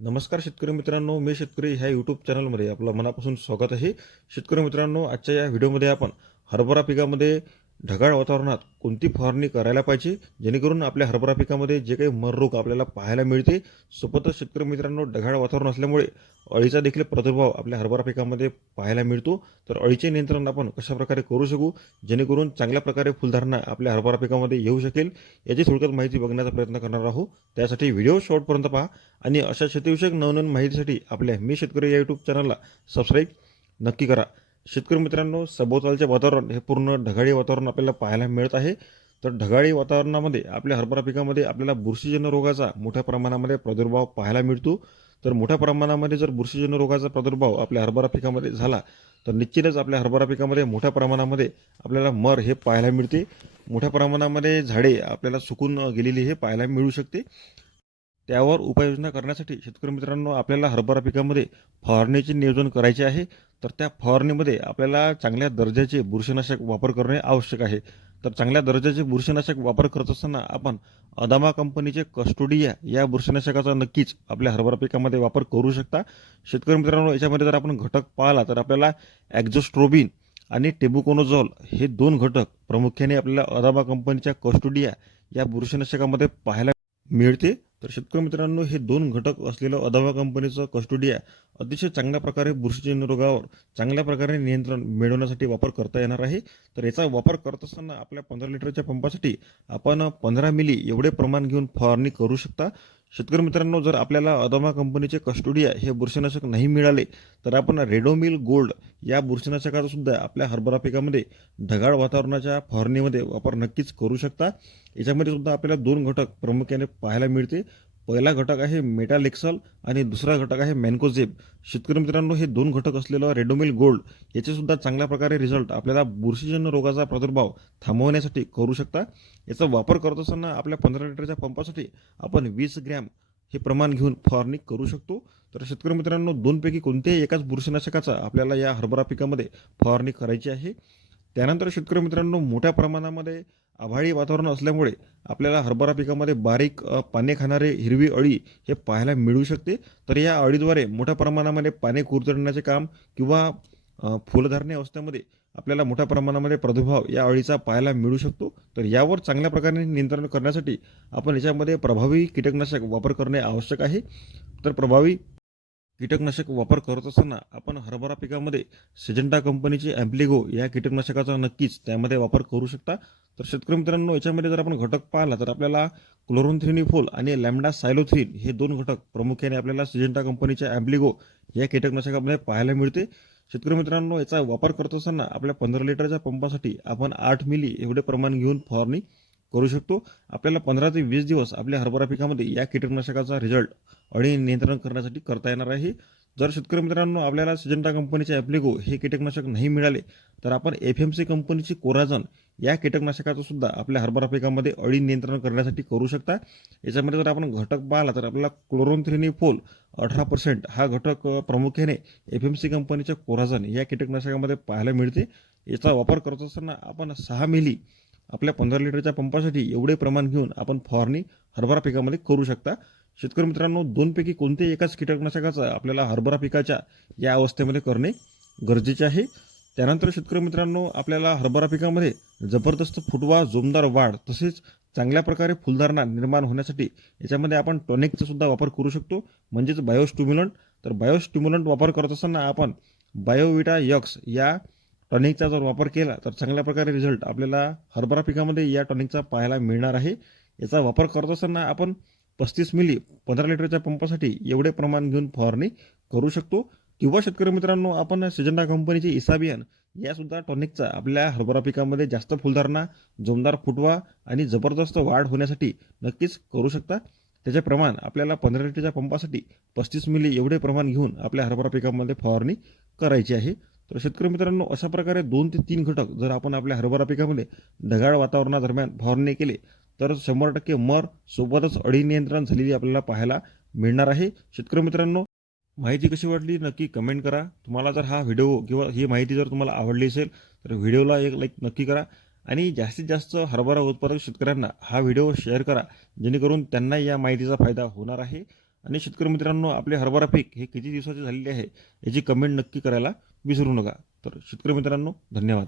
नमस्कार शेतकरी मित्रांनो मी शेतकरी ह्या यूट्यूब चॅनलमध्ये आपलं मनापासून स्वागत आहे. शेतकरी मित्रांनो आजच्या या व्हिडिओमध्ये आपण हरभरा पिकामध्ये ढगाळ वातावरणात कोणती फवारणी करायला पाहिजे? जेणेकरून आपल्या हरभरा पिकामध्ये जे काही मररोग आपल्याला पाहायला मिळते सोबतच शेतकरी मित्रांनो ढगाळ वातावरण असल्यामुळे अळीचा देखील प्रादुर्भाव आपल्या हरभरा पिकामध्ये पाहायला मिळतो. तर अळीचे नियंत्रण आपण कशाप्रकारे करू शकू? जेणेकरून चांगल्या प्रकारे फुलधारणा आपल्या हरभरा पिकामध्ये येऊ शकेल याची थोडक्यात माहिती बघण्याचा प्रयत्न करणार आहोत. त्यासाठी व्हिडिओ शॉर्टपर्यंत पहा आणि अशा शेतीविषयक नवनवीन माहितीसाठी आपल्या मी शेतकरी या यूट्यूब चॅनलला सबस्क्राईब नक्की करा. शेतकरी मित्रांनो सभोवतालचे वातावरण हे पूर्ण ढगाळी वातावरण आपल्याला पाहायला मिळत आहे. तर ढगाळी वातावरणामध्ये आपल्या हरभरा पिकामध्ये आपल्याला बुरशीजन्य रोगाचा मोठ्या प्रमाणामध्ये प्रादुर्भाव पाहायला मिळतो. तर मोठ्या प्रमाणामध्ये जर बुरशीजन्य रोगाचा प्रादुर्भाव आपल्या हरभरा पिकामध्ये झाला तर निश्चितच आपल्या हरभरा पिकामध्ये मोठ्या प्रमाणामध्ये आपल्याला मर हे पाहायला मिळते. मोठ्या प्रमाणामध्ये झाडे आपल्याला सुकून गेलेली हे पाहायला मिळू शकते. त्यावर उपाययोजना करण्यासाठी शेतकरी मित्रांनो आपल्याला हरभरा पिकामध्ये फवारणीचे नियोजन करायचे आहे. तर त्या फवारणीमध्ये आपल्याला चांगल्या दर्जाचे बुरशीनाशक वापर करणे आवश्यक आहे. तर चांगल्या दर्जाचे बुरशीनाशक वापर करत असताना आपण अदामा कंपनीचे कस्टोडिया या बुरशीनाशकाचा नक्कीच आपल्या हरभरा पिकामध्ये वापर करू शकता. शेतकरी मित्रांनो याच्यामध्ये जर आपण घटक पाहिला तर आपल्याला ॲक्झोस्ट्रोबिन आणि टेबुकोनोझॉल हे दोन घटक प्रामुख्याने आपल्याला अदामा कंपनीच्या कस्टोडिया या बुरशीनाशकामध्ये पाहायला मिळते. तर शेतकरी मित्रांनो हे दोन घटक असलेलं अदावा कंपनीचं कस्टोडिया अतिशय चांगल्या प्रकारे बुरशीजन्य रोगावर चांगल्या प्रकारे नियंत्रण मिळवण्यासाठी वापर करता येणार आहे. तर याचा वापर करत असताना आपल्या पंधरा लिटरच्या पंपासाठी आपण पंधरा मिली एवढे प्रमाण घेऊन फवारणी करू शकता. शेतकरी मित्रांनो जर आपल्याला अदामा कंपनीचे कस्टोडिया हे बुरशीनाशक नाही मिळाले तर आपण रेडोमिल गोल्ड या बुरशीनाशकाचा सुद्धा आपल्या हरभरा पिकामध्ये ढगाळ वातावरणाच्या फवारणीमध्ये वापर नक्कीच करू शकता. याच्यामध्ये सुद्धा आपल्याला दोन घटक प्रामुख्याने पाहायला मिळते पहिला घटक आहे मेटालेक्सल आणि दुसरा घटक आहे मॅन्कोझेब. शेतकरी मित्रांनो हे दोन घटक असलेलं रेडोमिल गोल्ड याचेसुद्धा चांगल्या प्रकारे रिझल्ट आपल्याला बुरशीजन्य रोगाचा प्रादुर्भाव थांबवण्यासाठी करू शकता. याचा वापर करत असताना आपल्या पंधरा लिटरच्या पंपासाठी आपण वीस ग्रॅम हे प्रमाण घेऊन फवारणी करू शकतो. तर शेतकरी मित्रांनो दोनपैकी कोणत्याही एकाच बुरशीनाशकाचा आपल्याला या हरभरा पिकामध्ये फवारणी करायची आहे. त्यानंतर शेतकरी मित्रांनो मोठ्या प्रमाणामध्ये आभाळी वातावरण असल्यामुळे आपल्याला हरभरा पिकामध्ये बारीक पाने खाणारे हिरवी अळी हे पाहायला मिळू शकते. तर या अळीद्वारे मोठ्या प्रमाणामध्ये पाने कुरतडण्याचे काम किंवा फुलधारणे अवस्थेमध्ये आपल्याला मोठ्या प्रमाणामध्ये प्रादुर्भाव या अळीचा पाहायला मिळू शकतो. तर यावर चांगल्या प्रकारे नियंत्रण करण्यासाठी आपण याच्यामध्ये प्रभावी कीटकनाशक वापर करणे आवश्यक आहे. तर प्रभावी कीटकनाशक वापर करत असताना आपण हरभरा पिकामध्ये सिजंटा कंपनीचे ॲम्प्लिगो या कीटकनाशकाचा नक्कीच त्यामध्ये वापर करू शकता. तर शेतकरी मित्रांनो याच्यामध्ये जर आपण घटक पाहिला तर आपल्याला क्लोरोनथ्रिनिफोल आणि लॅमडा सायलोथ्रिन हे दोन घटक प्रामुख्याने आपल्याला सिजंटा कंपनीच्या ॲम्प्लिगो या कीटकनाशकामध्ये पाहायला मिळते. शेतकरी मित्रांनो याचा वापर करत असताना आपल्या पंधरा लिटरच्या पंपासाठी आपण आठ मिली एवढे प्रमाण घेऊन फवारणी करू शकतो. आपल्याला पंधरा ते वीस दिवस आपल्या हरभरा पिकामध्ये या कीटकनाशकाचा रिझल्ट अळी नियंत्रण करण्यासाठी करता येणार आहे. जर शेतकरी मित्रांनो आपल्याला सिजंटा कंपनीचे ॲप्लिगो हे कीटकनाशक नाही मिळाले तर आपण एफ एम सी कंपनीची कोराजन या कीटकनाशकाचा सुद्धा आपल्या हरभरा पिकामध्ये अळी नियंत्रण करण्यासाठी करू शकता. याच्यामध्ये जर आपण घटक पाहिला तर आपल्याला क्लोरोनथ्रिनिफोल अठरा पर्सेंट हा घटक प्रामुख्याने एफ एम सी कंपनीच्या कोराजन या कीटकनाशकामध्ये पाहायला मिळते. याचा वापर करत असताना आपण सहा मिली आपल्या पंधरा लिटरच्या पंपासाठी एवढे प्रमाण घेऊन आपण फवारणी हरभरा पिकामध्ये करू शकता. शेतकरी मित्रांनो दोनपैकी कोणत्याही एकाच कीटकनाशकाचा आपल्याला हरभरा पिकाच्या या अवस्थेमध्ये करणे गरजेचे आहे. त्यानंतर शेतकरी मित्रांनो आपल्याला हरभरा पिकामध्ये जबरदस्त फुटवा जोमदार वाढ तसेच चांगल्या प्रकारे फुलधारणा निर्माण होण्यासाठी याच्यामध्ये आपण टॉनिकचा सुद्धा वापर करू शकतो. म्हणजेच बायोस्टिम्युलंट तर बायोस्टिम्युलंट वापर करत असताना आपण बायोविटा यक्स या टॉनिकचा जर वापर केला तर चांगल्या प्रकारे रिझल्ट आपल्याला हरभरा पिकामध्ये या टॉनिकचा पाहायला मिळणार आहे. याचा वापर करत असताना आपण पस्तीस मिली पंधरा लिटरच्या पंपासाठी एवढे प्रमाण घेऊन फवारणी करू शकतो. किंवा शेतकरी मित्रांनो आपण सिजंडा कंपनीचे इसाबियन यासुद्धा टॉनिकचा आपल्या हरभरा पिकामध्ये जास्त फुलधारणा जोमदार फुटवा आणि जबरदस्त वाढ होण्यासाठी नक्कीच करू शकता. त्याचे प्रमाण आपल्याला पंधरा लिटरच्या पंपासाठी पस्तीस मिली एवढे प्रमाण घेऊन आपल्या हरभरा पिकामध्ये फवारणी करायची आहे. तर शेतकरी मित्रांनो अशा प्रकारे दोन ते तीन घटक जर आपण आपल्या हरभरा पिकामध्ये ढगाळ वातावरणादरम्यान फवारणी केले तर शंभर टक्के मर सोबतच अळी नियंत्रण झालेली आपल्याला पाहायला मिळणार आहे. शेतकरी मित्रांनो माहिती कशी वाटली नक्की कमेंट करा. तुम्हाला जर हा व्हिडिओ किंवा ही माहिती जर तुम्हाला आवडली असेल तर व्हिडिओला एक लाईक नक्की करा आणि जास्तीत जास्त हरभरा उत्पादक शेतकऱ्यांना हा व्हिडिओ शेअर करा जेणेकरून त्यांना या माहितीचा फायदा होणार आहे. आणि शेतकरी मित्रांनो आपले हरभरा पीक हे किती दिवसाचे झालेले आहे याची कमेंट नक्की करायला विसरू नका. तर शेतकरी मित्रांनो धन्यवाद.